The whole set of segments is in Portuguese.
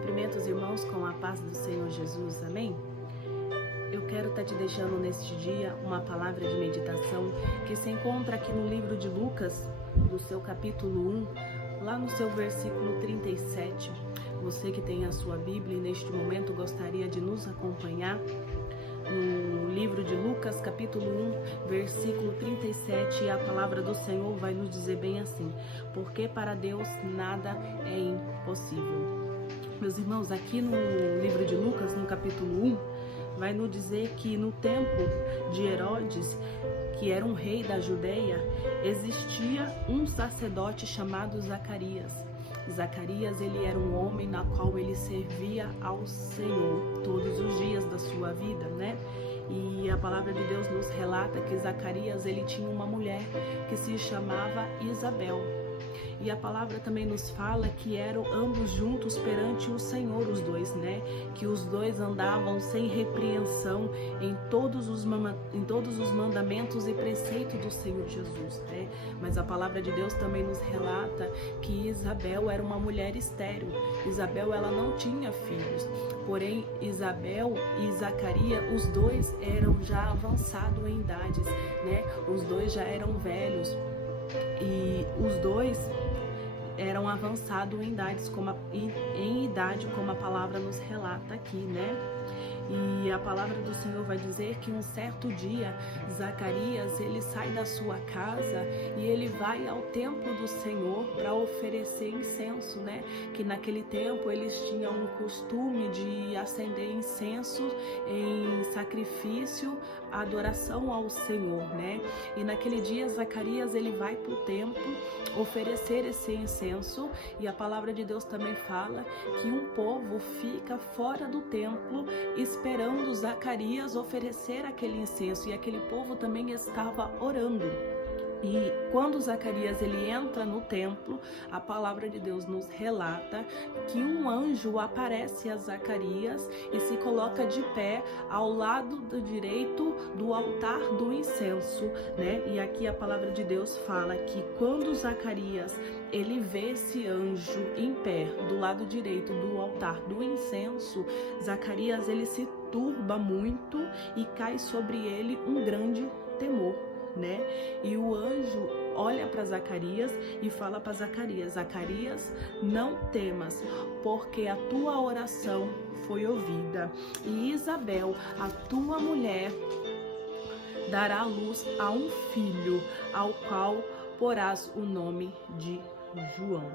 Cumprimento os irmãos com a paz do Senhor Jesus, amém? Eu quero estar te deixando neste dia uma palavra de meditação que se encontra aqui no livro de Lucas, do seu capítulo 1, lá no seu versículo 37. Você que tem a sua Bíblia e neste momento gostaria de nos acompanhar no livro de Lucas, capítulo 1, versículo 37, e a palavra do Senhor vai nos dizer bem assim: porque para Deus nada é impossível. Meus irmãos, aqui no livro de Lucas, no capítulo 1, vai nos dizer que no tempo de Herodes, que era um rei da Judeia, existia um sacerdote chamado Zacarias. Zacarias, ele era um homem na qual ele servia ao Senhor todos os dias da sua vida, né? E a palavra de Deus nos relata que Zacarias, ele tinha uma mulher que se chamava Isabel. E a palavra também nos fala que eram ambos juntos perante o Senhor, os dois, né? Que os dois andavam sem repreensão em todos os mandamentos e preceitos do Senhor Jesus, né? Mas a palavra de Deus também nos relata que Isabel era uma mulher estéril. Isabel, ela não tinha filhos. Porém, Isabel e Zacarias, os dois eram já avançados em idades, né? Os dois já eram velhos. E os dois eram avançados em idade, como a palavra nos relata aqui, né? E a palavra do Senhor vai dizer que um certo dia, Zacarias, ele sai da sua casa e ele vai ao templo do Senhor para oferecer incenso, né? Que naquele tempo eles tinham o costume de acender incenso em sacrifício, adoração ao Senhor, né? E naquele dia, Zacarias, ele vai para o templo oferecer esse incenso, e a palavra de Deus também fala que um povo fica fora do templo esperando Zacarias oferecer aquele incenso, e aquele povo também estava orando. E quando Zacarias ele entra no templo, a palavra de Deus nos relata que um anjo aparece a Zacarias e se coloca de pé ao lado do direito do altar do incenso, né? E aqui a palavra de Deus fala que quando Zacarias ele vê esse anjo em pé do lado direito do altar do incenso, Zacarias ele se turba muito e cai sobre ele um grande temor, né? E o anjo olha para Zacarias e fala para Zacarias: Zacarias, não temas, porque a tua oração foi ouvida, e Isabel, a tua mulher, dará luz a um filho, ao qual porás o nome de João.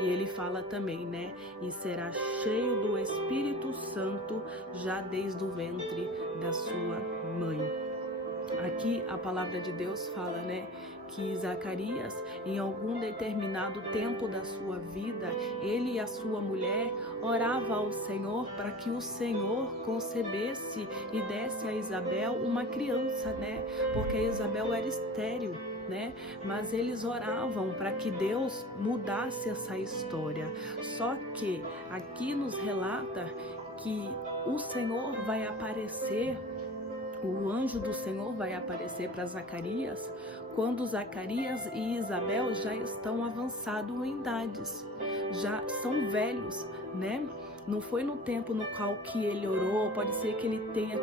E ele fala também, né? E será cheio do Espírito Santo já desde o ventre da sua mãe. Aqui a palavra de Deus fala, né, que Zacarias, em algum determinado tempo da sua vida, ele e a sua mulher oravam ao Senhor para que o Senhor concebesse e desse a Isabel uma criança, né? Porque Isabel era estéril, né? Mas eles oravam para que Deus mudasse essa história. Só que aqui nos relata que o Senhor vai aparecer, o anjo do Senhor vai aparecer para Zacarias quando Zacarias e Isabel já estão avançados em idades, já são velhos, né? Não foi no tempo no qual que ele orou, pode ser que ele tenha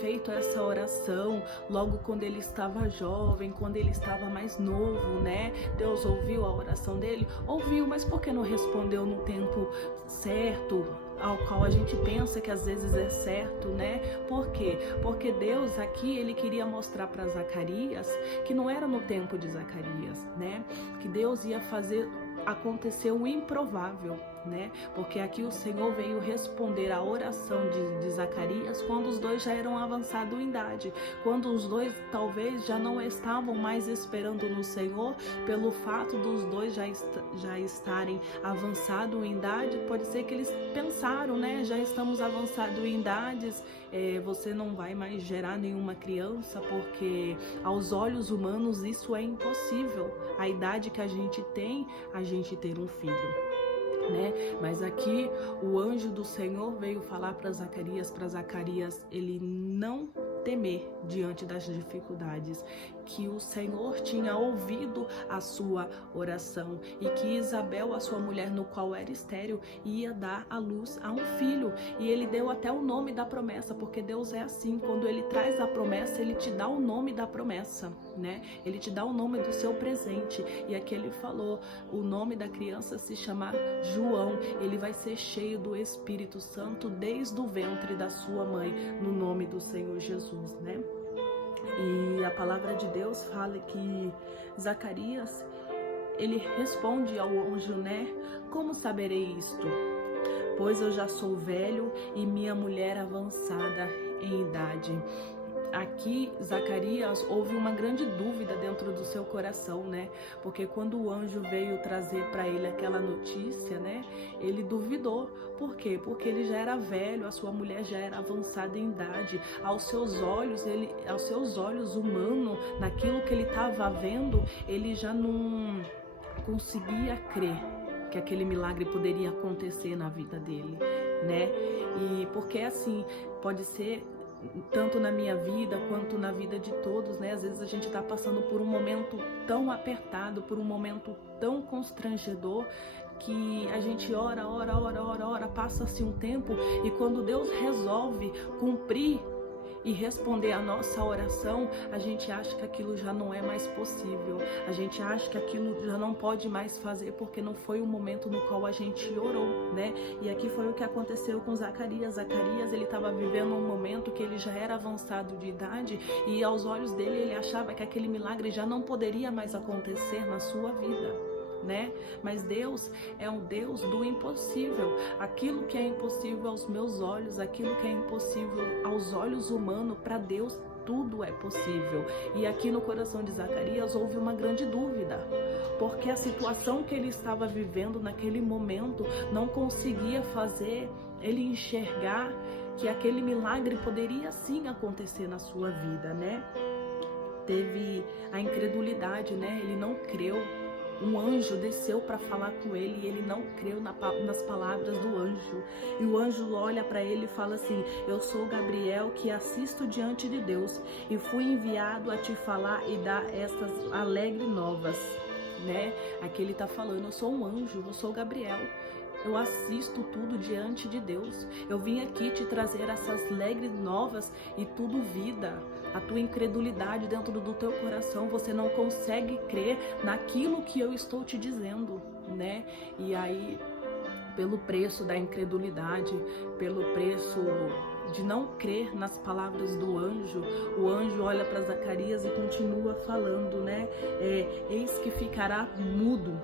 feito essa oração logo quando ele estava jovem, quando ele estava mais novo, né? Deus ouviu a oração dele? Ouviu, mas por que não respondeu no tempo certo, ao qual a gente pensa que às vezes é certo, né? Por quê? Porque Deus aqui, ele queria mostrar para Zacarias que não era no tempo de Zacarias, né? Que Deus ia fazer acontecer o improvável, né? Porque aqui o Senhor veio responder a oração de Zacarias quando os dois já eram avançados em idade, quando os dois talvez já não estavam mais esperando no Senhor, pelo fato dos dois já estarem avançados em idade. Pode ser que eles pensaram, né? Já estamos avançados em idades, você não vai mais gerar nenhuma criança, porque aos olhos humanos isso é impossível. A idade que a gente tem, a gente ter um filho, né? Mas aqui o anjo do Senhor veio falar para Zacarias ele não temer diante das dificuldades, que o Senhor tinha ouvido a sua oração e que Isabel, a sua mulher, no qual era estéril, ia dar à luz a um filho. E ele deu até o nome da promessa, porque Deus é assim, quando ele traz a promessa, ele te dá o nome da promessa, né? Ele te dá o nome do seu presente. E aqui ele falou, o nome da criança se chama João, ele vai ser cheio do Espírito Santo desde o ventre da sua mãe, no nome do Senhor Jesus, né? E a palavra de Deus fala que Zacarias, ele responde ao anjo, né? Como saberei isto? Pois eu já sou velho e minha mulher avançada em idade. Aqui, Zacarias, houve uma grande dúvida dentro do seu coração, né? Porque quando o anjo veio trazer para ele aquela notícia, né? Ele duvidou. Por quê? Porque ele já era velho, a sua mulher já era avançada em idade. Aos seus olhos humanos, naquilo que ele estava vendo, ele já não conseguia crer que aquele milagre poderia acontecer na vida dele, né? E porque assim, pode ser tanto na minha vida quanto na vida de todos, né? Às vezes a gente está passando por um momento tão apertado, por um momento tão constrangedor, que a gente ora, passa-se um tempo e quando Deus resolve cumprir e responder a nossa oração, a gente acha que aquilo já não é mais possível, a gente acha que aquilo já não pode mais fazer porque não foi o momento no qual a gente orou, né? E aqui foi o que aconteceu com Zacarias. Zacarias, ele estava vivendo um momento que ele já era avançado de idade e aos olhos dele ele achava que aquele milagre já não poderia mais acontecer na sua vida, né? Mas Deus é um Deus do impossível. Aquilo que é impossível aos meus olhos, aquilo que é impossível aos olhos humanos, para Deus tudo é possível. E aqui no coração de Zacarias houve uma grande dúvida, porque a situação que ele estava vivendo naquele momento não conseguia fazer ele enxergar que aquele milagre poderia sim acontecer na sua vida, né? Teve a incredulidade, né? Ele não creu. Um anjo desceu para falar com ele e ele não creu nas palavras do anjo. E o anjo olha para ele e fala assim: eu sou Gabriel, que assisto diante de Deus e fui enviado a te falar e dar estas alegres novas, né? Aqui ele está falando: eu sou um anjo, eu sou Gabriel. Eu assisto tudo diante de Deus. Eu vim aqui te trazer essas alegres novas e tudo vida. A tua incredulidade dentro do teu coração, você não consegue crer naquilo que eu estou te dizendo, né? E aí, pelo preço da incredulidade, pelo preço de não crer nas palavras do anjo, o anjo olha para Zacarias e continua falando, né? Eis que ficará mudo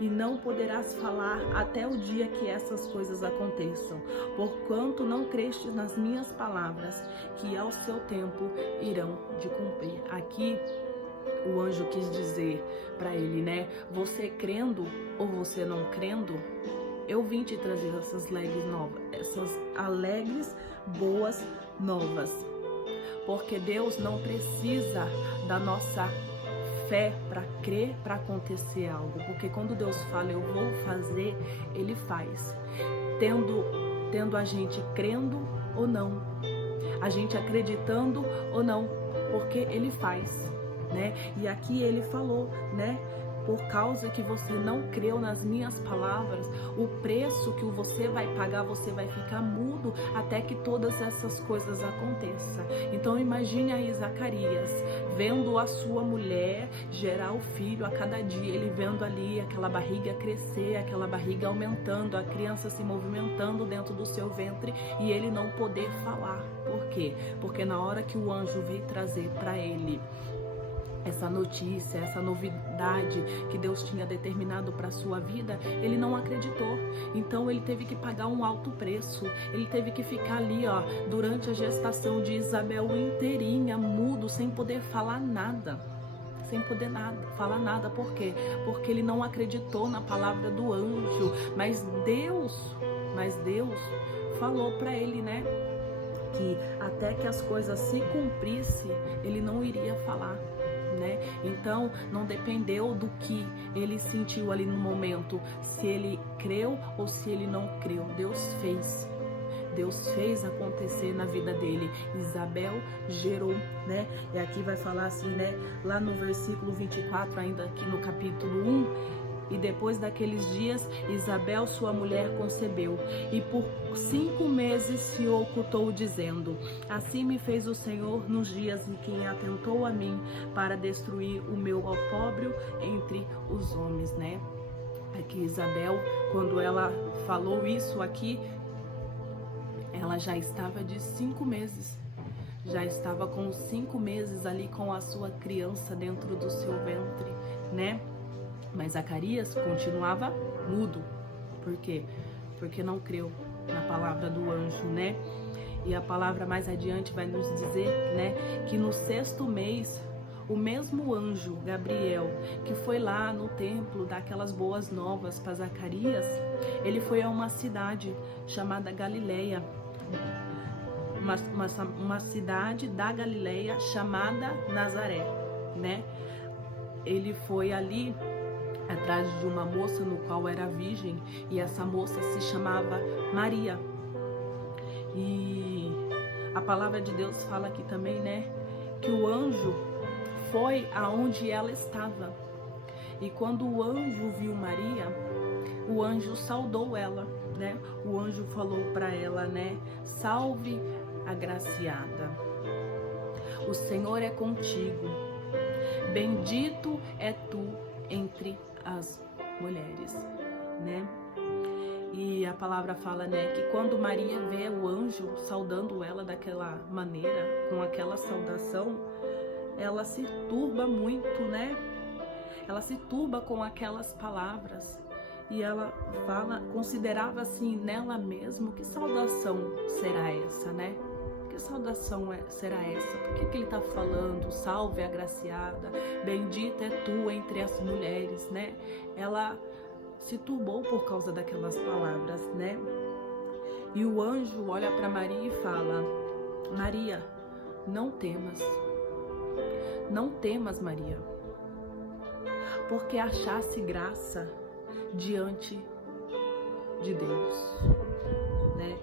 e não poderás falar até o dia que essas coisas aconteçam, porquanto não crestes nas minhas palavras, que ao seu tempo irão de cumprir. Aqui o anjo quis dizer para ele, né? Você crendo ou você não crendo, eu vim te trazer essas alegres novas, essas alegres, boas novas. Porque Deus não precisa da nossa fé para crer, para acontecer algo. Porque quando Deus fala, eu vou fazer, Ele faz. Tendo a gente crendo ou não, a gente acreditando ou não, porque Ele faz, né? E aqui Ele falou, né? Por causa que você não creu nas minhas palavras, o preço que você vai pagar, você vai ficar mudo até que todas essas coisas aconteçam. Então imagine aí Zacarias, vendo a sua mulher gerar o filho a cada dia, ele vendo ali aquela barriga crescer, aquela barriga aumentando, a criança se movimentando dentro do seu ventre e ele não poder falar. Por quê? Porque na hora que o anjo veio trazer para ele essa notícia, essa novidade que Deus tinha determinado para a sua vida, ele não acreditou. Então ele teve que pagar um alto preço. Ele teve que ficar ali, ó, durante a gestação de Isabel inteirinha, mudo, sem poder falar nada. Sem poder falar nada. Por quê? Porque ele não acreditou na palavra do anjo. Mas Deus falou para ele, né? Que até que as coisas se cumprissem, ele não iria falar. Né? Então não dependeu do que ele sentiu ali no momento, se ele creu ou se ele não creu. Deus fez. Deus fez acontecer na vida dele. Isabel gerou, né? E aqui vai falar assim, né? Lá no versículo 24, ainda aqui no capítulo 1, e depois daqueles dias, Isabel, sua mulher, concebeu, e por 5 meses se ocultou, dizendo: assim me fez o Senhor nos dias em que atentou a mim para destruir o meu opróbrio entre os homens, né? Aqui Isabel, quando ela falou isso aqui, ela já estava de 5 meses. Já estava com 5 meses ali com a sua criança dentro do seu ventre, né? Mas Zacarias continuava mudo. Por quê? Porque não creu na palavra do anjo, né? E a palavra mais adiante vai nos dizer, né, que no 6º mês, o mesmo anjo, Gabriel, que foi lá no templo dar aquelas boas novas para Zacarias, ele foi a uma cidade chamada Galileia, uma cidade da Galileia chamada Nazaré, né? Ele foi ali atrás de uma moça no qual era virgem, e essa moça se chamava Maria. E a palavra de Deus fala aqui também, né, que o anjo foi aonde ela estava. E quando o anjo viu Maria, o anjo saudou ela, né? O anjo falou para ela, né: salve, agraciada, o Senhor é contigo, bendito é tu entre as mulheres, né? E a palavra fala, né, que quando Maria vê o anjo saudando ela daquela maneira, com aquela saudação, ela se turba muito, né? Ela se turba com aquelas palavras. E ela fala, considerava assim nela mesma: que saudação será essa, né? Que saudação será essa? Por que ele está falando, salve agraciada, bendita é tu entre as mulheres, né? Ela se turbou por causa daquelas palavras, né? E o anjo olha para Maria e fala: Maria, não temas. Não temas, Maria, porque achaste graça diante de Deus, né?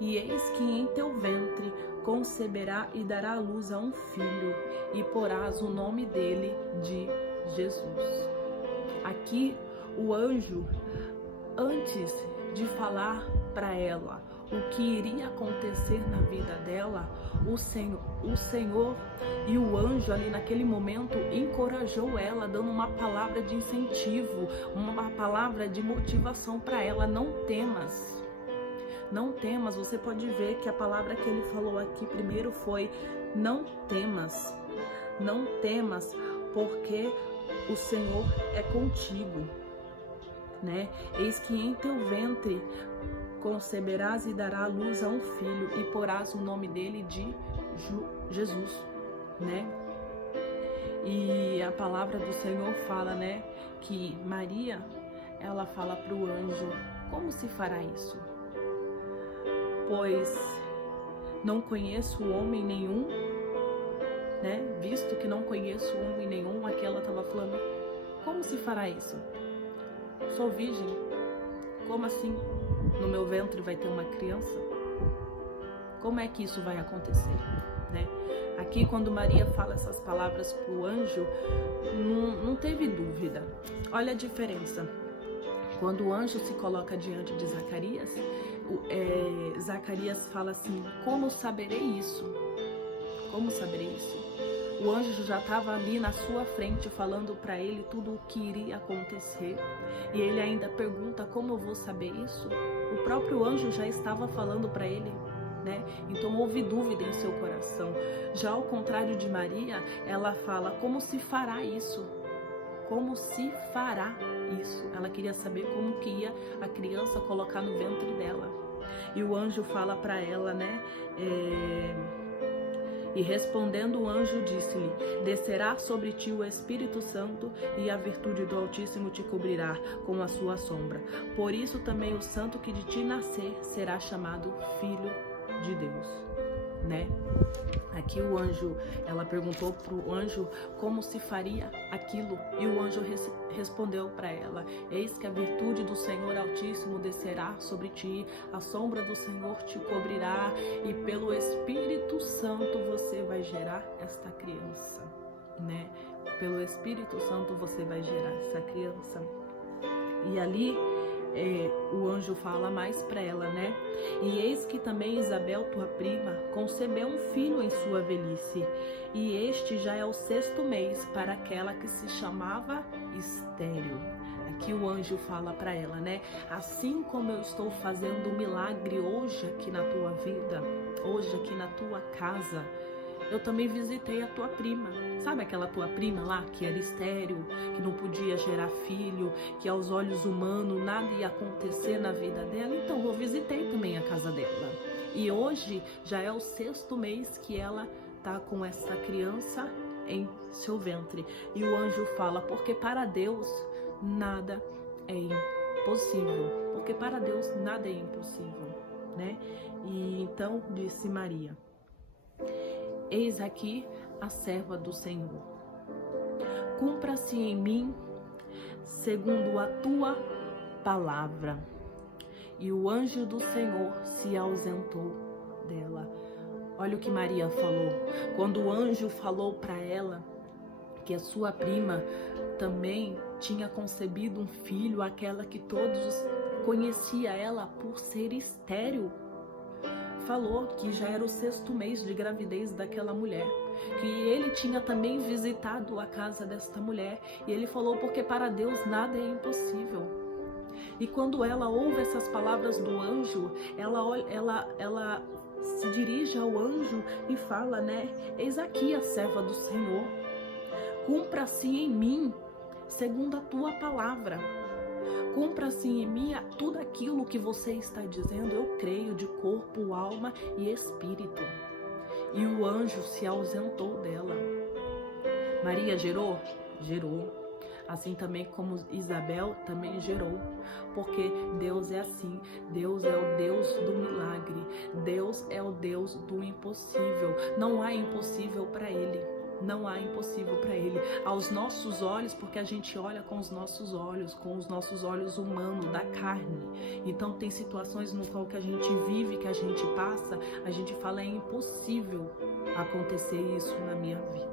E eis que em teu ventre conceberá e dará à luz a um filho, e porás o nome dele de Jesus. Aqui o anjo, antes de falar para ela o que iria acontecer na vida dela, o Senhor e o anjo ali naquele momento encorajou ela, dando uma palavra de incentivo, uma palavra de motivação para ela: não temas. Não temas. Você pode ver que a palavra que ele falou aqui primeiro foi: não temas. Não temas, porque o Senhor é contigo, né? Eis que em teu ventre conceberás e dará à luz a um filho, e porás o nome dele de Jesus, né? E a palavra do Senhor fala, né, que Maria, ela fala para o anjo: como se fará isso? Pois não conheço homem nenhum, né? Visto que não conheço homem nenhum, aqui ela estava falando: como se fará isso? Sou virgem. Como assim? No meu ventre vai ter uma criança? Como é que isso vai acontecer, né? Aqui, quando Maria fala essas palavras para o anjo, não teve dúvida. Olha a diferença. Quando o anjo se coloca diante de Zacarias, Zacarias fala assim: como saberei isso? Como saberei isso? O anjo já estava ali na sua frente falando para ele tudo o que iria acontecer. E ele ainda pergunta: como eu vou saber isso? O próprio anjo já estava falando para ele, né? Então houve dúvida em seu coração. Já ao contrário de Maria, ela fala: como se fará isso? Como se fará isso? Ela queria saber como que ia a criança colocar no ventre dela. E o anjo fala para ela, né? E respondendo o anjo disse-lhe: descerá sobre ti o Espírito Santo, e a virtude do Altíssimo te cobrirá com a sua sombra. Por isso também o santo que de ti nascer será chamado Filho de Deus, né? Aqui o anjo, ela perguntou para o anjo como se faria aquilo? E o anjo respondeu para ela: eis que a virtude do Senhor Altíssimo descerá sobre ti, a sombra do Senhor te cobrirá, e pelo Espírito Santo você vai gerar esta criança, né? Pelo Espírito Santo você vai gerar essa criança. E ali o anjo fala mais para ela, né? E eis que também Isabel, tua prima, concebeu um filho em sua velhice, e este já é o 6º mês para aquela que se chamava estéril. Aqui o anjo fala para ela, né? Assim como eu estou fazendo um milagre hoje aqui na tua vida, hoje aqui na tua casa, eu também visitei a tua prima. Sabe aquela tua prima lá que era estéril, que não podia gerar filho, que aos olhos humanos nada ia acontecer na vida dela? Então eu visitei também a casa dela. E hoje já é o 6º mês que ela tá com essa criança em seu ventre. E o anjo fala: porque para Deus nada é impossível. Porque para Deus nada é impossível, né? E então disse Maria: eis aqui a serva do Senhor. Cumpra-se em mim segundo a tua palavra. E o anjo do Senhor se ausentou dela. Olha o que Maria falou. Quando o anjo falou para ela que a sua prima também tinha concebido um filho, aquela que todos conheciam ela por ser estéril, falou que já era o 6º mês de gravidez daquela mulher, que ele tinha também visitado a casa desta mulher, e ele falou: porque para Deus nada é impossível. E quando ela ouve essas palavras do anjo, ela se dirige ao anjo e fala, né? Eis aqui a serva do Senhor, cumpra-se em mim segundo a tua palavra. Cumpra-se em mim tudo aquilo que você está dizendo, eu creio, de corpo, alma e espírito. E o anjo se ausentou dela. Maria gerou? Gerou. Assim também como Isabel também gerou. Porque Deus é assim. Deus é o Deus do milagre. Deus é o Deus do impossível. Não há impossível para Ele. Não há impossível para Ele. Aos nossos olhos, porque a gente olha com os nossos olhos humanos, da carne. Então tem situações no qual que a gente vive, que a gente passa, a gente fala: é impossível acontecer isso na minha vida.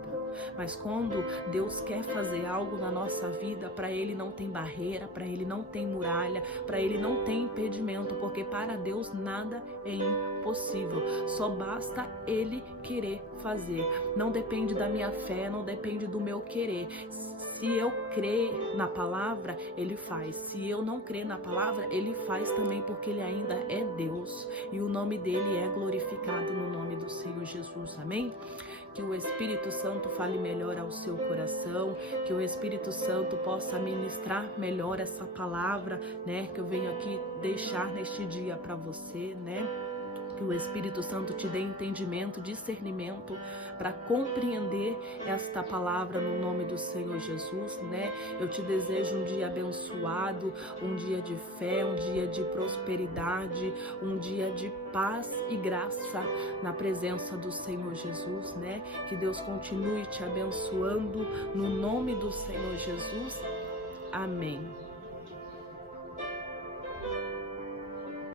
Mas quando Deus quer fazer algo na nossa vida, para Ele não tem barreira, para Ele não tem muralha, para Ele não tem impedimento, porque para Deus nada é impossível. Só basta Ele querer fazer. Não depende da minha fé, não depende do meu querer. Se eu crer na palavra, Ele faz. Se eu não crer na palavra, Ele faz também, porque Ele ainda é Deus. E o nome dEle é glorificado no nome do Senhor Jesus. Amém? Que o Espírito Santo fale melhor ao seu coração, que o Espírito Santo possa ministrar melhor essa palavra, né, que eu venho aqui deixar neste dia para você, né? Que o Espírito Santo te dê entendimento, discernimento para compreender esta palavra no nome do Senhor Jesus, né? Eu te desejo um dia abençoado, um dia de fé, um dia de prosperidade, um dia de paz e graça na presença do Senhor Jesus, né? Que Deus continue te abençoando no nome do Senhor Jesus. Amém.